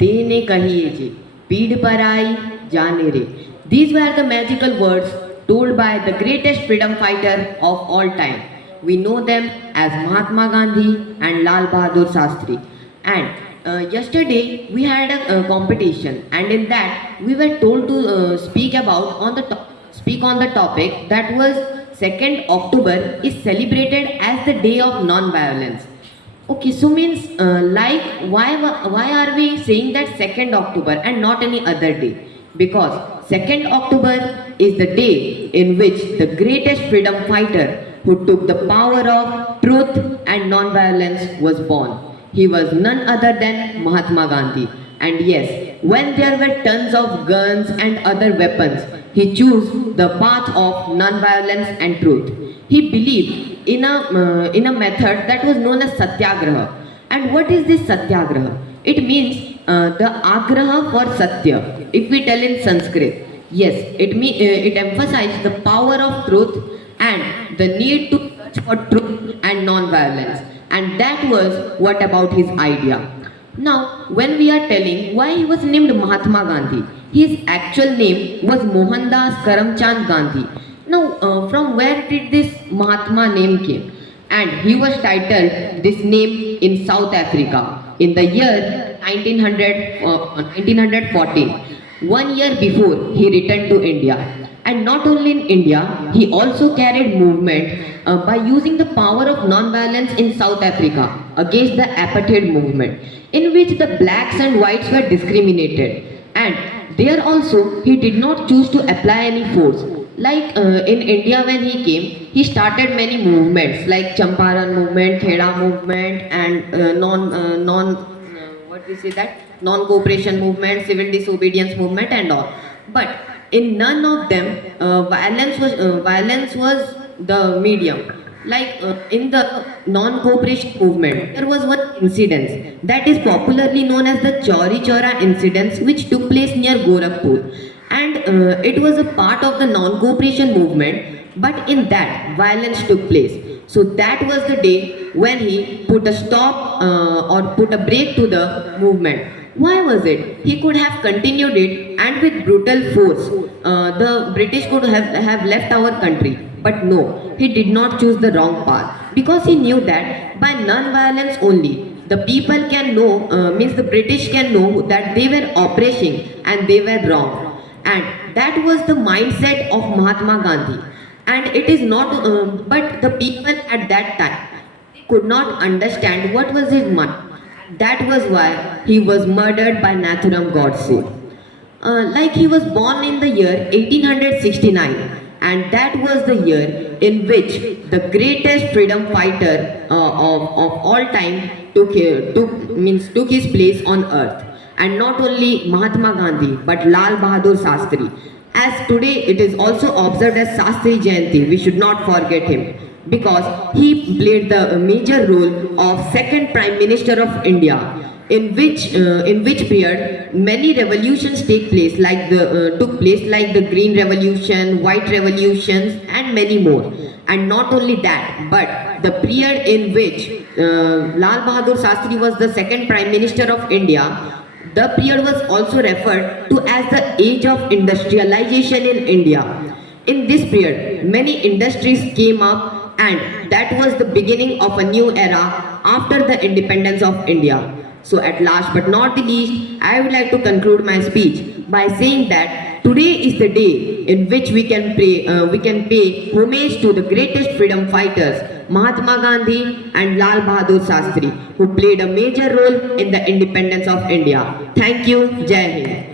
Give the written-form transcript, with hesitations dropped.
देने कहिए जे, पीड़ पर आई जाने रे. These were the magical words told by the greatest freedom fighter of all time. We know them as Mahatma Gandhi and Lal Bahadur Shastri. And yesterday we had a competition, and in that we were told to speak on the topic that was 2nd October is celebrated as the day of non-violence. Okay, so means like why are we saying that 2nd October and not any other day? Because 2nd October is the day in which the greatest freedom fighter who took the power of truth and non-violence was born. He was none other than Mahatma Gandhi. And yes, when there were tons of guns and other weapons, he chose the path of non-violence and truth. He believed in a method that was known as Satyagraha. And what is this Satyagraha? It means the Agraha for Satya. If we tell in Sanskrit, yes, it emphasizes the power of truth and the need to search for truth and non-violence. And that was what about his idea. Now, when we are telling why he was named Mahatma Gandhi, his actual name was Mohandas Karamchand Gandhi. Now, from where did this Mahatma name came? And he was titled this name in South Africa in the year 1914. 1 year before he returned to India. And not only in India, he also carried movement by using the power of non-violence in South Africa against the apartheid movement, in which the blacks and whites were discriminated. And there also, he did not choose to apply any force. Like in India when he came, he started many movements like Champaran movement, Kheda movement, and non-cooperation movement, civil disobedience movement, and all. But in none of them, violence was the medium. Like in the non-cooperation movement, there was one incident that is popularly known as the Chauri Chaura incident, which took place near Gorakhpur, and it was a part of the non-cooperation movement. But in that, violence took place. So that was the day when he put a stop or put a break to the movement. Why was it? He could have continued it, and with brutal force, the British could have left our country. But no, he did not choose the wrong path, because he knew that by non-violence only, the people can know, means the British can know that they were oppressing and they were wrong. And that was the mindset of Mahatma Gandhi. And it is not, but the people at that time could not understand what was his mind. That was why he was murdered by Nathuram Godse. Like he was born in the year 1869, and that was the year in which the greatest freedom fighter of all time took his place on earth. And not only Mahatma Gandhi, but Lal Bahadur Shastri. As today it is also observed as Shastri Jayanti, we should not forget him, because he played the major role of second Prime Minister of India, in which period many revolutions took place like the Green Revolution, White Revolutions, and many more. And not only that, but the period in which Lal Bahadur Shastri was the second Prime Minister of India, the period was also referred to as the age of industrialization in India. In this period, many industries came up, and that was the beginning of a new era after the independence of India. So at last but not the least, I would like to conclude my speech by saying that today is the day in which we can pay homage to the greatest freedom fighters, Mahatma Gandhi and Lal Bahadur Shastri, who played a major role in the independence of India. Thank you. Jai Hind.